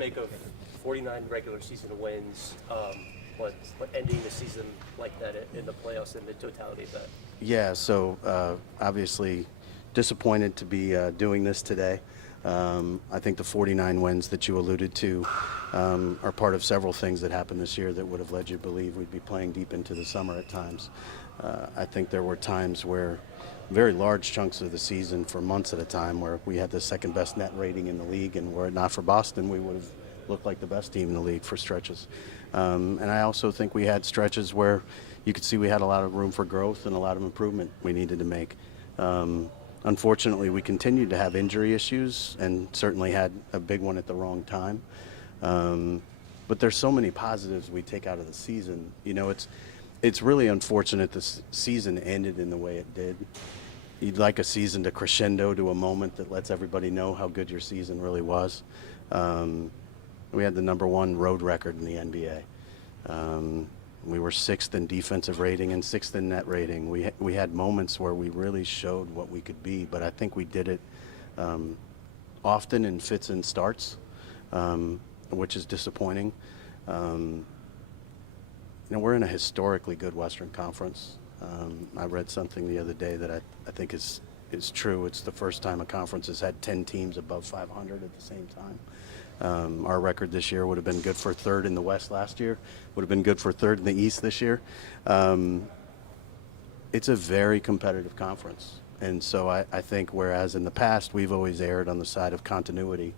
make of 49 regular season wins, but ending the season like that in the playoffs and the totality of that? Yeah, so obviously disappointed to be doing this today. I think the 49 wins that you alluded to are part of several things that happened this year that would have led you to believe we'd be playing deep into the summer at times. I think there were times where very large chunks of the season for months at a time where we had the second best net rating in the league, and were it not for Boston, we would have looked like the best team in the league for stretches. And I also think we had stretches where you could see we had a lot of room for growth and a lot of improvement we needed to make. Unfortunately, we continued to have injury issues and certainly had a big one at the wrong time. But there's so many positives we take out of the season. You know, it's really unfortunate this season ended in the way it did. You'd like a season to crescendo to a moment that lets everybody know how good your season really was. We had the #1 road record in the NBA. We were 6th in defensive rating and 6th in net rating. We had moments where we really showed what we could be, but I think we did it often in fits and starts, which is disappointing. You know, we're in a historically good Western Conference. I read something the other day that I think is true. It's the first time a conference has had 10 teams above 500 at the same time. Our record this year would have been good for 3rd in the West last year, would have been good for 3rd in the East this year. It's a very competitive conference. And so I think whereas in the past we've always erred on the side of continuity,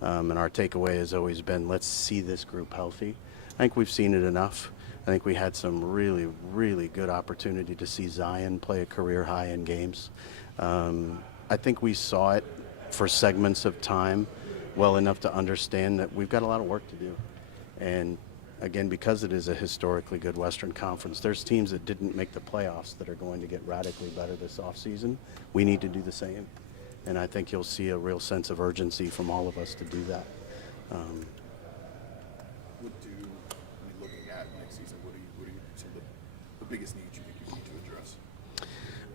and our takeaway has always been, let's see this group healthy. I think we've seen it enough. I think we had some really, really good opportunity to see Zion play a career high in games. I think we saw it for segments of time well enough to understand that we've got a lot of work to do. And again, because it is a historically good Western Conference, there's teams that didn't make the playoffs that are going to get radically better this offseason. We need to do the same. And I think you'll see a real sense of urgency from all of us to do that. Looking at next season, what are some of the biggest needs you think you need to address?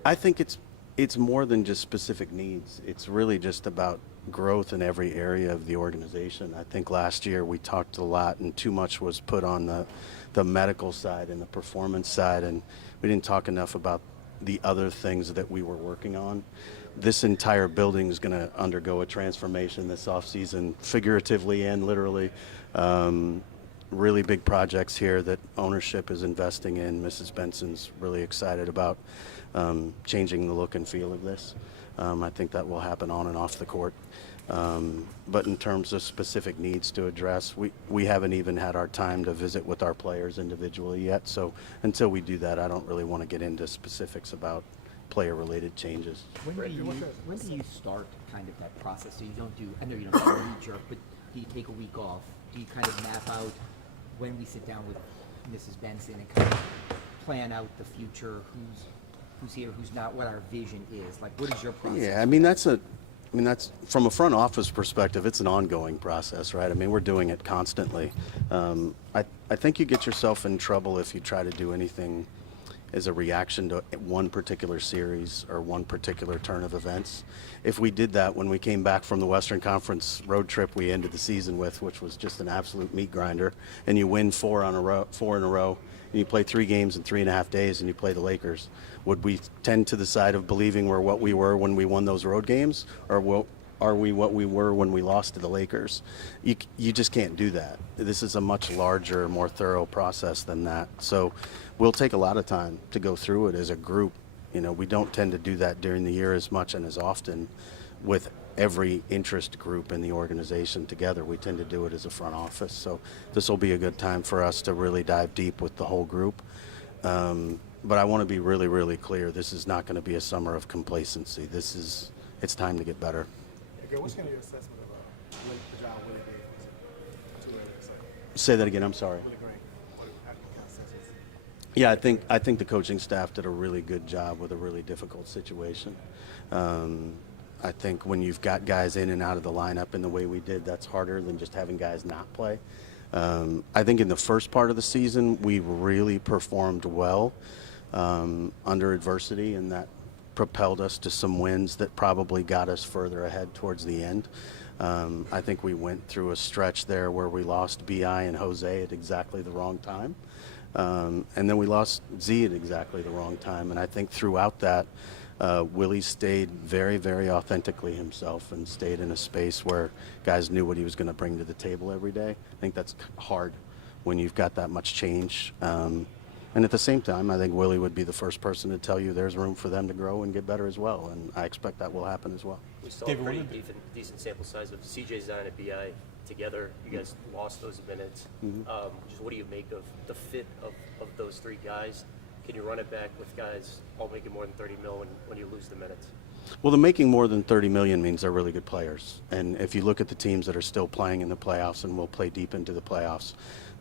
I think it's more than just specific needs. It's really just about growth in every area of the organization. I think last year we talked a lot and too much was put on the medical side and the performance side, and we didn't talk enough about the other things that we were working on. This entire building is going to undergo a transformation this offseason, figuratively and literally. Really big projects here that ownership is investing in. Mrs. Benson's really excited about changing the look and feel of this. I think that will happen on and off the court. But in terms of specific needs to address, we haven't even had our time to visit with our players individually yet. So until we do that, I don't really want to get into specifics about player-related changes. When do you start kind of that process? So you don't do, I know you don't do a knee-jerk, but do you take a week off? Do you kind of map out when we sit down with Mrs. Benson and kind of plan out the future, who's here, who's not, what our vision is? Like, what is your process? Yeah, I mean, that's from a front office perspective, it's an ongoing process, right? I mean, we're doing it constantly. I think you get yourself in trouble if you try to do anything as a reaction to one particular series or one particular turn of events. If we did that when we came back from the Western Conference road trip we ended the season with, which was just an absolute meat grinder, and you win four in a row, and you play 3 games in 3.5 days and you play the Lakers, would we tend to the side of believing we're what we were when we won those road games, or are we what we were when we lost to the Lakers? You just can't do that. This is a much larger, more thorough process than that. So we'll take a lot of time to go through it as a group. You know, we don't tend to do that during the year as much and as often with every interest group in the organization together. We tend to do it as a front office. So this will be a good time for us to really dive deep with the whole group. But I want to be really, really clear. This is not going to be a summer of complacency. It's time to get better. Okay, what's kind of your assessment of the job Willie did? Say that again, I'm sorry. Yeah, I think the coaching staff did a really good job with a really difficult situation. I think when you've got guys in and out of the lineup in the way we did, that's harder than just having guys not play. I think in the first part of the season, we really performed well under adversity, and that propelled us to some wins that probably got us further ahead towards the end. I think we went through a stretch there where we lost BI and Jose at exactly the wrong time. And then we lost Z at exactly the wrong time. And I think throughout that, Willie stayed very, very authentically himself and stayed in a space where guys knew what he was going to bring to the table every day. I think that's hard when you've got that much change. And at the same time, I think Willie would be the first person to tell you there's room for them to grow and get better as well. And I expect that will happen as well. We saw a pretty decent sample size of CJ Zion and BI together. You guys lost those minutes. Just what do you make of the fit of those three guys? Can you run it back with guys all making more than 30 mil when you lose the minutes? Well, the making more than 30 million means they're really good players. And if you look at the teams that are still playing in the playoffs and will play deep into the playoffs,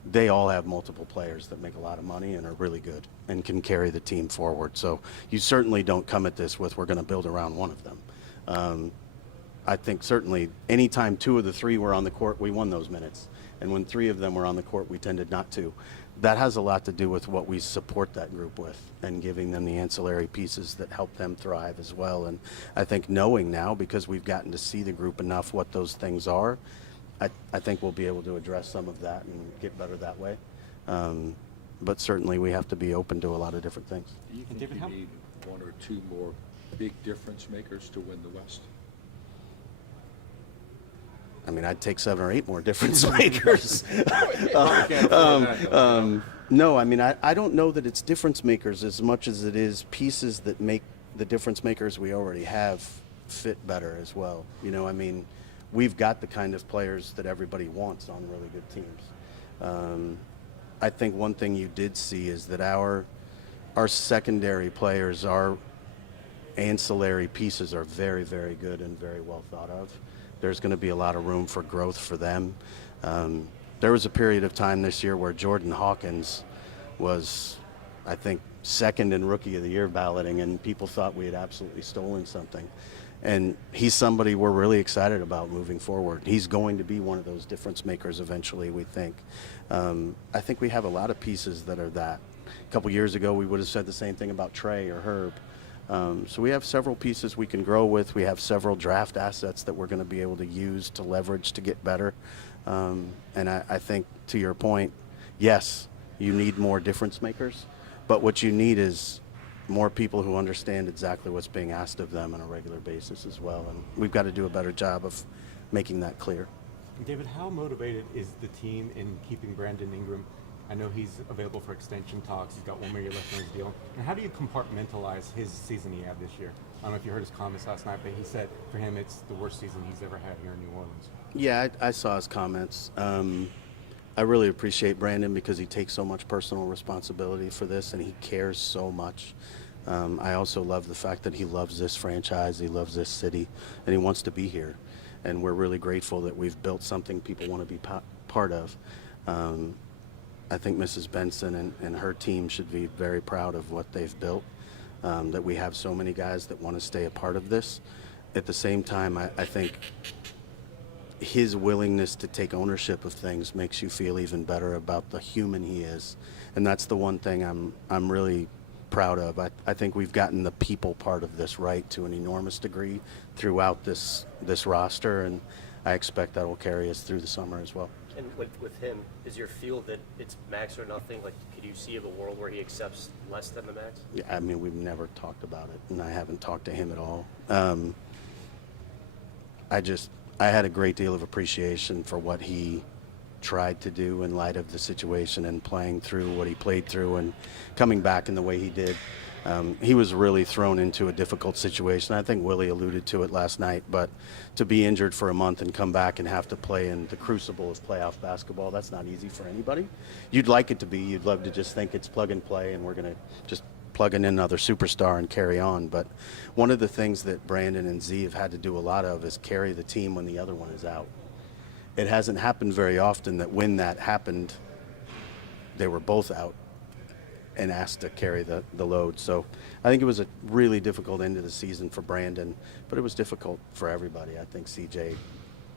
they all have multiple players that make a lot of money and are really good and can carry the team forward. So you certainly don't come at this with we're going to build around one of them. I think certainly anytime two of the three were on the court, we won those minutes. And when three of them were on the court, we tended not to. That has a lot to do with what we support that group with and giving them the ancillary pieces that help them thrive as well. And I think knowing now, because we've gotten to see the group enough what those things are, I think we'll be able to address some of that and get better that way. But certainly we have to be open to a lot of different things. Do you think you need one or two more big difference makers to win the West? I mean, I'd take 7 or 8 more difference makers. No, I mean, I don't know that it's difference makers as much as it is pieces that make the difference makers we already have fit better as well. You know, I mean, we've got the kind of players that everybody wants on really good teams. I think one thing you did see is that our secondary players, our ancillary pieces are very, very good and very well thought of. There's going to be a lot of room for growth for them. There was a period of time this year where Jordan Hawkins was, I think, second in Rookie of the Year balloting, and people thought we had absolutely stolen something. And he's somebody we're really excited about moving forward. He's going to be one of those difference makers eventually, we think. I think we have a lot of pieces that are that. A couple years ago, we would have said the same thing about Trey or Herb. So we have several pieces we can grow with. We have several draft assets that we're going to be able to use to leverage to get better. And I think, to your point, yes, you need more difference makers, but what you need is more people who understand exactly what's being asked of them on a regular basis as well. And we've got to do a better job of making that clear. David, how motivated is the team in keeping Brandon Ingram? I know he's available for extension talks. He's got 1 more year left on his deal. And how do you compartmentalize his season he had this year? I don't know if you heard his comments last night, but he said for him it's the worst season he's ever had here in New Orleans. Yeah, I saw his comments. I really appreciate Brandon because he takes so much personal responsibility for this and he cares so much. I also love the fact that he loves this franchise, he loves this city, and he wants to be here. And we're really grateful that we've built something people want to be part of. I think Mrs. Benson and her team should be very proud of what they've built, that we have so many guys that want to stay a part of this. At the same time, I think his willingness to take ownership of things makes you feel even better about the human he is. And that's the one thing I'm really proud of. I think we've gotten the people part of this right to an enormous degree throughout this roster, and I expect that will carry us through the summer as well. And with him, is your feel that it's max or nothing? Like, could you see a world where he accepts less than the max? Yeah, I mean, we've never talked about it, and I haven't talked to him at all. I had a great deal of appreciation for what he tried to do in light of the situation and playing through what he played through and coming back in the way he did. He was really thrown into a difficult situation. I think Willie alluded to it last night, but to be injured for a month and come back and have to play in the crucible of playoff basketball, that's not easy for anybody. You'd like it to be. You'd love to just think it's plug and play and we're going to just plug in another superstar and carry on. But one of the things that Brandon and Z have had to do a lot of is carry the team when the other one is out. It hasn't happened very often that when that happened, they were both out and asked to carry the load. So I think it was a really difficult end of the season for Brandon, but it was difficult for everybody. I think CJ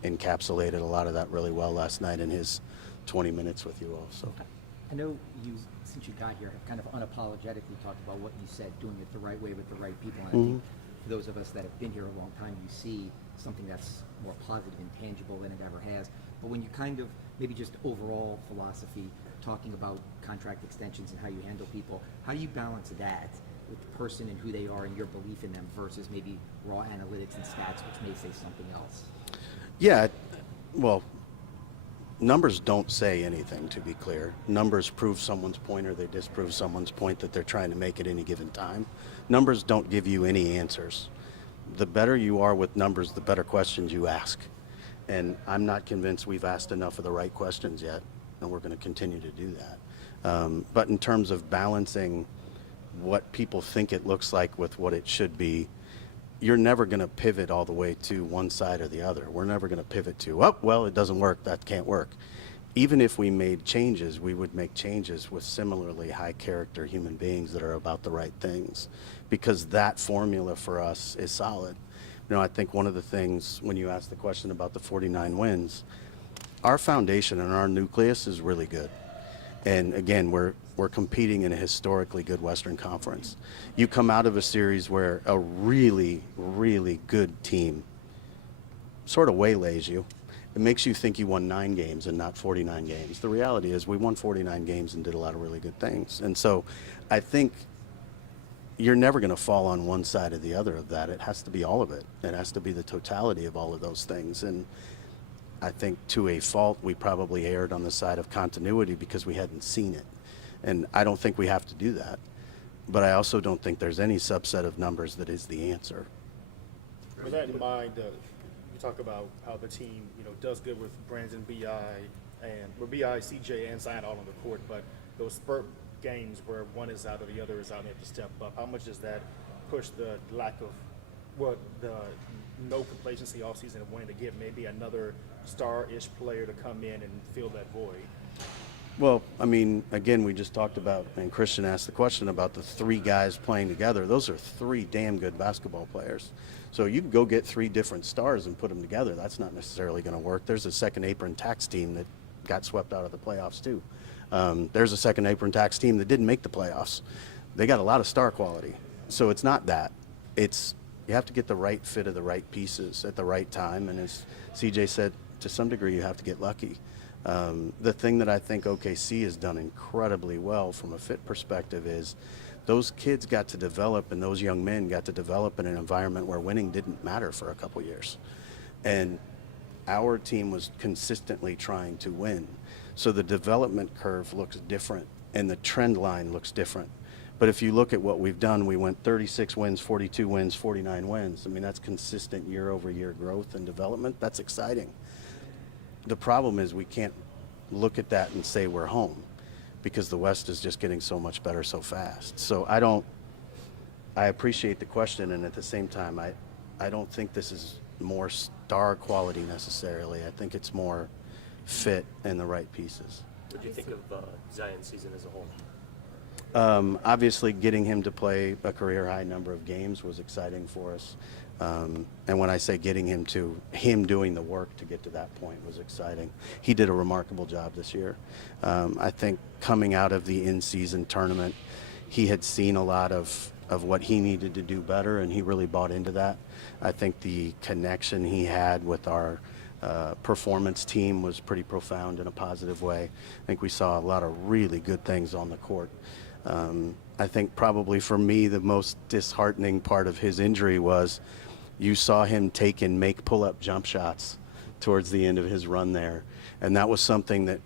encapsulated a lot of that really well last night in his 20 minutes with you all. So I know you, since you got here, have kind of unapologetically talked about what you said, doing it the right way with the right people. And I think for those of us that have been here a long time, you see something that's more positive and tangible than it ever has. But when you kind of, maybe just overall philosophy, talking about contract extensions and how you handle people, how do you balance that with the person and who they are and your belief in them versus maybe raw analytics and stats, which may say something else? Yeah, well, numbers don't say anything, to be clear. Numbers prove someone's point or they disprove someone's point that they're trying to make at any given time. Numbers don't give you any answers. The better you are with numbers, the better questions you ask. And I'm not convinced we've asked enough of the right questions yet, and we're going to continue to do that. But in terms of balancing what people think it looks like with what it should be, you're never going to pivot all the way to one side or the other. We're never going to pivot to, oh, well, it doesn't work, that can't work. Even if we made changes, we would make changes with similarly high character human beings that are about the right things, because that formula for us is solid. You know, I think one of the things, when you ask the question about the 49 wins, our foundation and our nucleus is really good. And again, we're competing in a historically good Western Conference. You come out of a series where a really, really good team sort of waylays you. It makes you think you won 9 games and not 49 games. The reality is we won 49 games and did a lot of really good things. And so I think you're never going to fall on one side or the other of that. It has to be all of it. It has to be the totality of all of those things. And I think to a fault, we probably erred on the side of continuity because we hadn't seen it. And I don't think we have to do that. But I also don't think there's any subset of numbers that is the answer. With that in mind, you talk about how the team, does good with Brandon, BI, CJ, and Zion all on the court, but those spurt games where one is out or the other is out and they have to step up, how much does that push the lack of, the no complacency all season of wanting to get maybe another star-ish player to come in and fill that void? Well, I mean, again, we just talked about, and Christian asked the question about the 3 guys playing together. Those are 3 damn good basketball players. So you can go get 3 different stars and put them together. That's not necessarily going to work. There's a second apron tax team that got swept out of the playoffs too. There's a second apron tax team that didn't make the playoffs. They got a lot of star quality. So it's not that. It's you have to get the right fit of the right pieces at the right time. And as CJ said, to some degree, you have to get lucky. The thing that I think OKC has done incredibly well from a fit perspective is those kids got to develop, and those young men got to develop in an environment where winning didn't matter for a couple years. And our team was consistently trying to win. So the development curve looks different and the trend line looks different. But if you look at what we've done, we went 36 wins, 42 wins, 49 wins. I mean, that's consistent year-over-year growth and development. That's exciting. The problem is we can't look at that and say we're home because the West is just getting so much better so fast. So I appreciate the question, and at the same time, I don't think this is more star quality necessarily. I think it's more fit and the right pieces. What do you think of Zion's season as a whole? Obviously, getting him to play a career-high number of games was exciting for us. And when I say getting him doing the work to get to that point was exciting. He did a remarkable job this year. I think coming out of the in-season tournament, he had seen a lot of what he needed to do better, and he really bought into that. I think the connection he had with our performance team was pretty profound in a positive way. I think we saw a lot of really good things on the court. I think probably for me the most disheartening part of his injury was you saw him take and make pull-up jump shots towards the end of his run there. And that was something that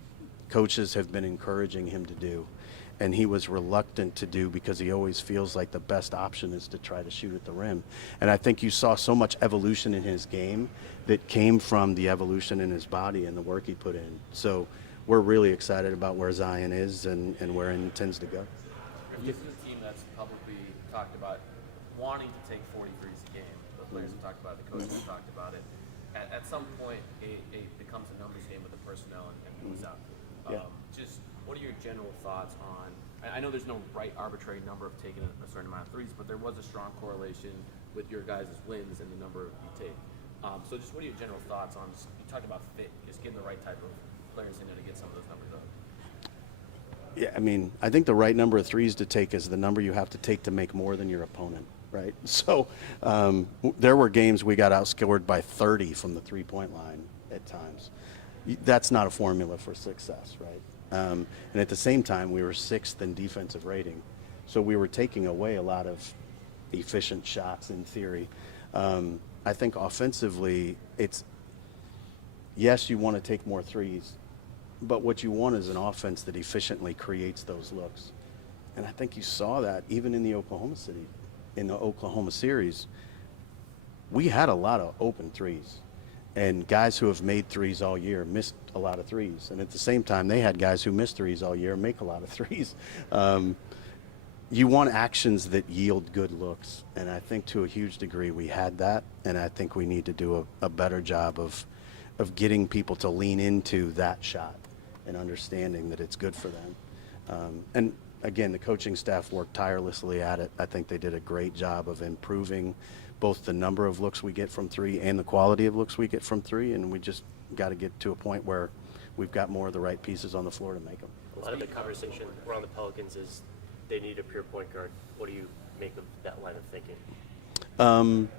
coaches have been encouraging him to do. And he was reluctant to do because he always feels like the best option is to try to shoot at the rim. And I think you saw so much evolution in his game that came from the evolution in his body and the work he put in. So we're really excited about where Zion is and where he intends to go. This is a team that's publicly talked about wanting to take 43s a game. The players have talked about it, the coaches have talked about it. At some point, it becomes a numbers game with the personnel and who's out. Just what are your general thoughts on, I know there's no right arbitrary number of taking a certain amount of threes, but there was a strong correlation with your guys' wins and the number you take. So just what are your general thoughts on, you talked about fit, just getting the right type of players in there to get some of those numbers up? Yeah, I mean, I think the right number of threes to take is the number you have to take to make more than your opponent. right? So there were games we got outscored by 30 from the three-point line at times. That's not a formula for success, right? And at the same time, we were 6th in defensive rating. So we were taking away a lot of efficient shots in theory. I think offensively, it's, yes, you want to take more threes, but what you want is an offense that efficiently creates those looks. And I think you saw that even in the Oklahoma series. We had a lot of open threes. And guys who have made threes all year missed a lot of threes. And at the same time, they had guys who missed threes all year make a lot of threes. You want actions that yield good looks. And I think to a huge degree we had that. And I think we need to do a better job of getting people to lean into that shot and understanding that it's good for them. And again, the coaching staff worked tirelessly at it. I think they did a great job of improving both the number of looks we get from three and the quality of looks we get from three, and we just got to get to a point where we've got more of the right pieces on the floor to make them. A lot of the conversation around the Pelicans is they need a pure point guard. What do you make of that line of thinking?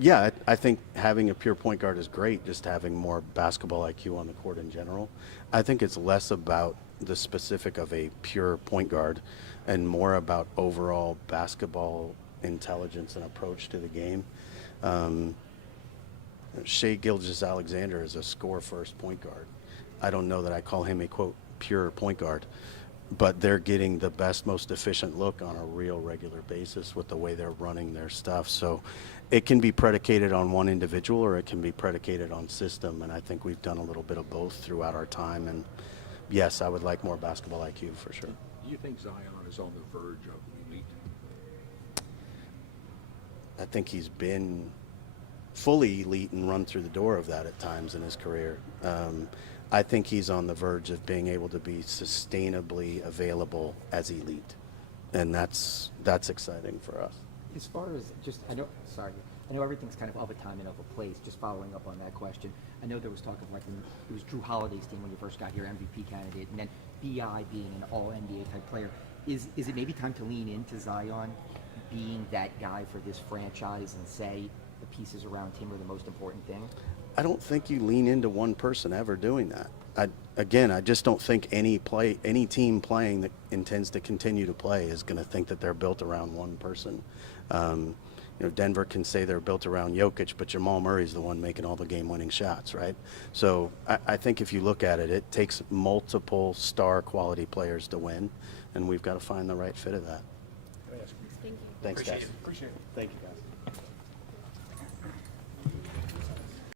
Yeah, I think having a pure point guard is great, just having more basketball IQ on the court in general. I think it's less about the specific of a pure point guard and more about overall basketball intelligence and approach to the game. Shai Gilgeous-Alexander is a score-first point guard. I don't know that I call him a, quote, pure point guard, but they're getting the best, most efficient look on a real regular basis with the way they're running their stuff. So it can be predicated on one individual or it can be predicated on system, and I think we've done a little bit of both throughout our time. And yes, I would like more basketball IQ for sure. Do you think Zion is on the verge of elite? I think he's been fully elite and run through the door of that at times in his career. I think he's on the verge of being able to be sustainably available as elite, and that's exciting for us. As far as just, I know everything's kind of a time and of a place. Just following up on that question, I know there was talk of like when it was Drew Holiday's team when you first got here, MVP candidate, and then BI being an All NBA type player. Is it maybe time to lean into Zion being that guy for this franchise and say the pieces around him are the most important thing? I don't think you lean into one person ever doing that. I just don't think any team playing that intends to continue to play is going to think that they're built around one person. Denver can say they're built around Jokic, but Jamal Murray's the one making all the game-winning shots, right? So I think if you look at it, it takes multiple star quality players to win, and we've got to find the right fit of that. Can I ask you? Thank you. Thanks, guys. Appreciate it. Thank you, guys.